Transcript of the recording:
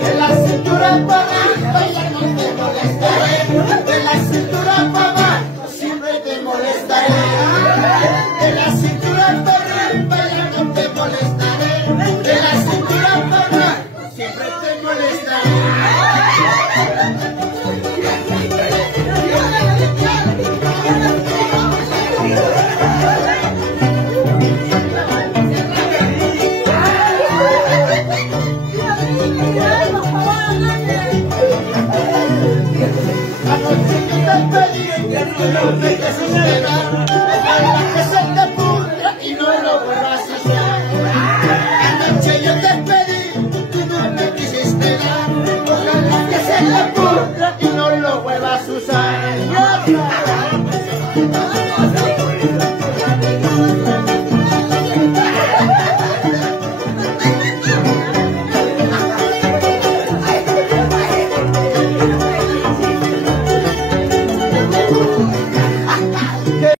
De la cintura para bailar no te molestaré. De la cintura para abajo siempre te molestaré. De la cintura para bailar no te molestaré. De la cintura para abajo siempre te molestaré. No me dejes esperar, ojalá que se te pudra y no lo vuelvas a hacer. Anoche yo te pedí, tú no me quisiste dar, ojalá que se te pudra y no lo vuelvas a usar.